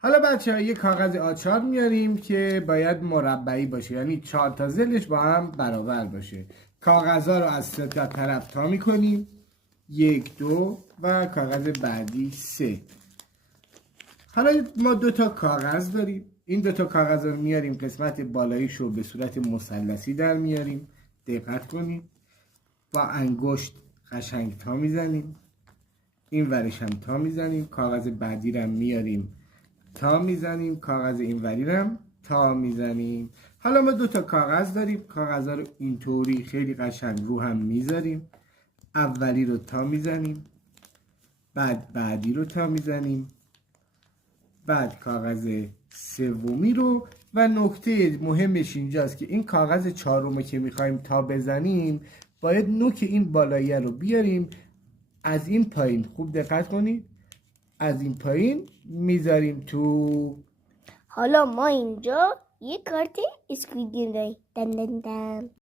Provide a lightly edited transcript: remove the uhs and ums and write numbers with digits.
حالا بچه ها یه کاغذ آچار میاریم که باید مربعی باشه، یعنی 4 تا ضلعش با هم برابر باشه. کاغذ ها رو از 3 تا طرف تا میکنیم، 1 2 و کاغذ بعدی 3. حالا ما 2 تا کاغذ داریم، این 2 تا کاغذ رو میاریم قسمت بالاییش رو به صورت مثلثی در میاریم. دقت کنید، با انگشت قشنگ تا میزنیم، این ورش هم تا میزنیم، کاغذ بعدی رو میاریم تا میزنیم، کاغذ این وری رو تا میزنیم. حالا ما 2 تا کاغذ داریم، کاغذ رو اینطوری خیلی قشنگ رو هم میذاریم. اولی رو تا میزنیم، بعد بعدی رو تا میزنیم، بعد کاغذ سومی رو. و نکته مهمش اینجاست که این کاغذ چهارم که میخوایم تا بزنیم باید نوک این بالایی رو بیاریم از این پایین. خوب دقت کنید، از این پایین میذاریم تو. حالا ما اینجا یه کارت اسکوید گیم داریم. دن دن دن.